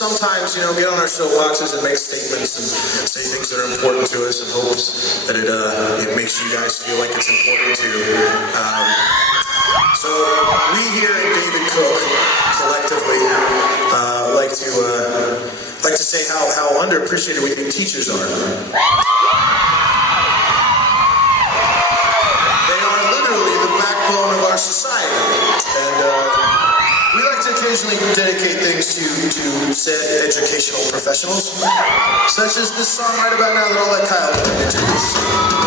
sometimes, get on our soapboxes and make statements and say things that are important to us in hopes that it makes you guys feel like it's important too. So we here at David Cook collectively like to say how underappreciated we think teachers are. They are literally the backbone of our society, and we like to occasionally dedicate things to said educational professionals, such as this song right about now that I'll let Kyle introduce.